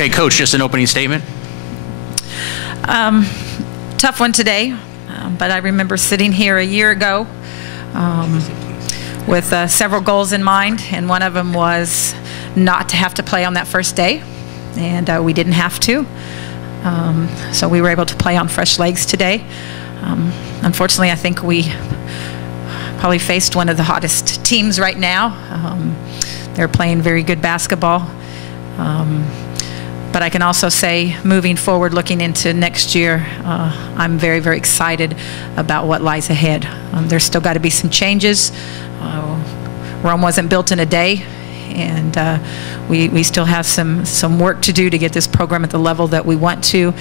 Okay, Coach, just an opening statement. Tough one today, but I remember sitting here a year ago with several goals in mind, and one of them was not to have to play on that first day, and we didn't have to. So we were able to play on fresh legs today. Unfortunately, I think we probably faced one of the hottest teams right now. They're playing very good basketball. But I can also say, moving forward, looking into next year, I'm very, very excited about what lies ahead. There's still got to be some changes. Rome wasn't built in a day, and we still have some work to do to get this program at the level that we want to.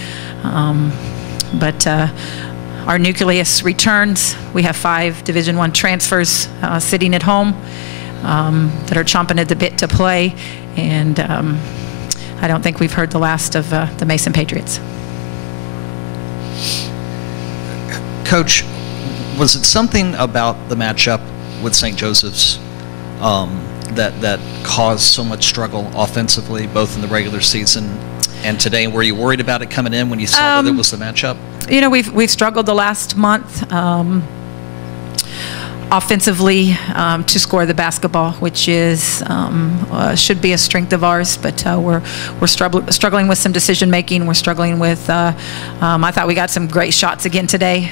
But our nucleus returns. We have 5 Division I transfers sitting at home that are chomping at the bit to play, and I don't think we've heard the last of the Mason Patriots. Coach, was it something about the matchup with St. Joseph's that caused so much struggle offensively, both in the regular season and today? Were you worried about it coming in when you saw that it was the matchup? You know, we've struggled the last month offensively to score the basketball, which is should be a strength of ours, but we're struggling with some decision making. We're struggling with I thought we got some great shots again today.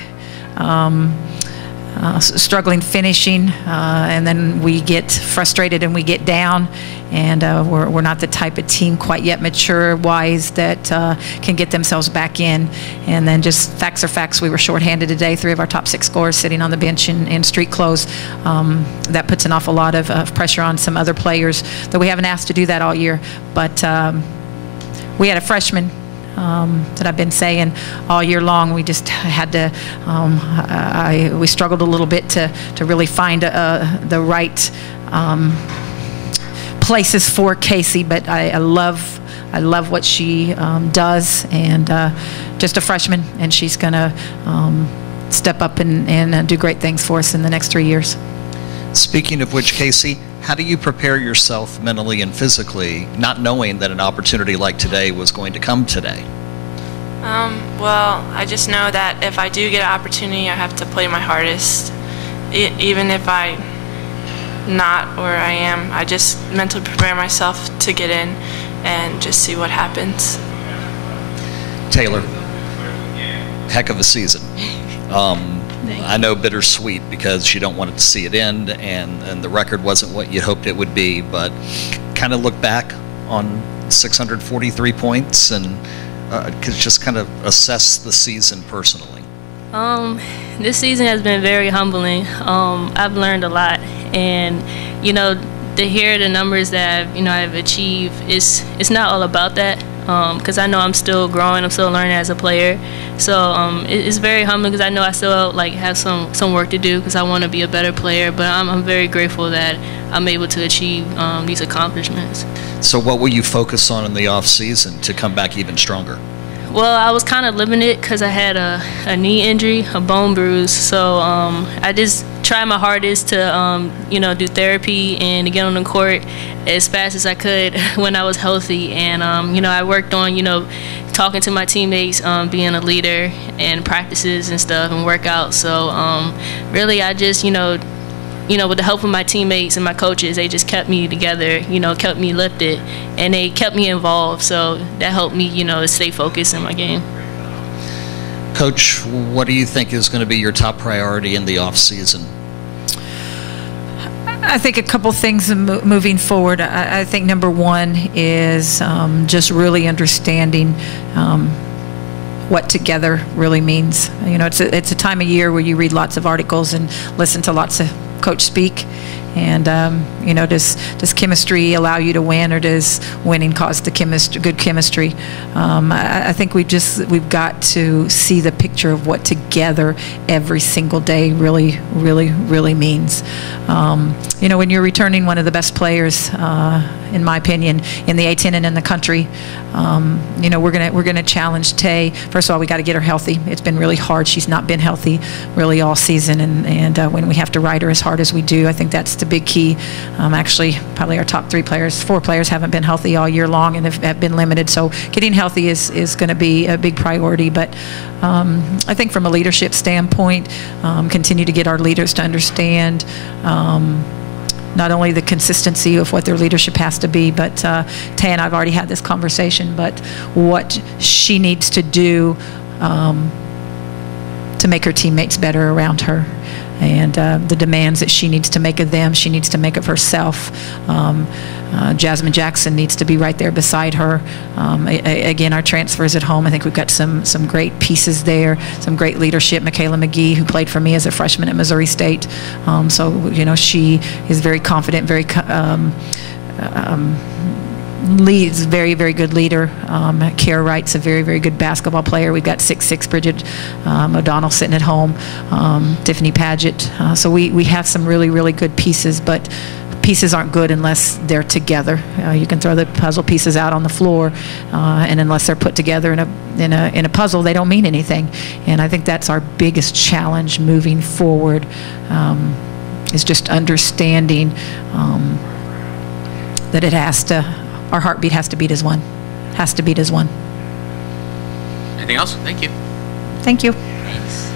Struggling finishing, and then we get frustrated and we get down, and we're not the type of team quite yet mature-wise that can get themselves back in. And then just facts are facts, we were shorthanded today. 3 of our top 6 scorers sitting on the bench in street clothes. That puts an awful lot of pressure on some other players that we haven't asked to do that all year. But we had a freshman that I've been saying all year long. We just had to, we struggled a little bit to really find the right places for Casey, but I love what she does, and just a freshman, and she's going to step up and do great things for us in the next 3 years. Speaking of which, Casey, how do you prepare yourself mentally and physically, not knowing that an opportunity like today was going to come today? Well, I just know that if I do get an opportunity, I have to play my hardest. Even if I'm not where I am, I just mentally prepare myself to get in and just see what happens. Taylor, heck of a season. I know bittersweet because you don't want to see it end, and the record wasn't what you hoped it would be, but kind of look back on 643 points and just kind of assess the season personally. This season has been very humbling. I've learned a lot, and you know, to hear the numbers that I've achieved, it's not all about that. Because I know I'm still growing, I'm still learning as a player. So it's very humbling because I know I still have some work to do because I want to be a better player. But I'm very grateful that I'm able to achieve these accomplishments. So what will you focus on in the off season to come back even stronger? Well, I was kind of living it because I had a knee injury, a bone bruise. So I just tried my hardest to do therapy and to get on the court as fast as I could when I was healthy. And I worked on talking to my teammates, being a leader and practices and stuff and workouts. So really I just with the help of my teammates and my coaches, they just kept me together, kept me lifted, and they kept me involved. So that helped me, to stay focused in my game. Coach, what do you think is going to be your top priority in the off season? I think a couple things moving forward. I think number one is just really understanding what together really means. It's a time of year where you read lots of articles and listen to lots of coach speak, and does chemistry allow you to win, or does winning cause the good chemistry? I think we've got to see the picture of what together every single day really means. When you're returning one of the best players in my opinion, in the A10 and in the country. You know, we're gonna challenge Tay. First of all, we got to get her healthy. It's been really hard. She's not been healthy really all season, and when we have to ride her as hard as we do, I think that's the big key. Actually, probably our top 4 players haven't been healthy all year long and have been limited. So getting healthy is going to be a big priority. But I think from a leadership standpoint, continue to get our leaders to understand not only the consistency of what their leadership has to be, but Tay and I have already had this conversation, but what she needs to do to make her teammates better around her, and the demands that she needs to make of them, she needs to make of herself. Jasmine Jackson needs to be right there beside her. Again, our transfers at home, I think we've got some great pieces there, some great leadership. Michaela McGee, who played for me as a freshman at Missouri State. So, you know, she is very confident, very leads, very, very good leader. Kiera Wright's a very, very good basketball player. We've got 6'6" Bridget O'Donnell sitting at home, Tiffany Paget. So we have some really, really good pieces, but pieces aren't good unless they're together. You can throw the puzzle pieces out on the floor, and unless they're put together in a puzzle, they don't mean anything. And I think that's our biggest challenge moving forward, is just understanding that it has to, our heartbeat has to beat as one. Has to beat as one. Anything else? Thank you. Thank you. Thanks.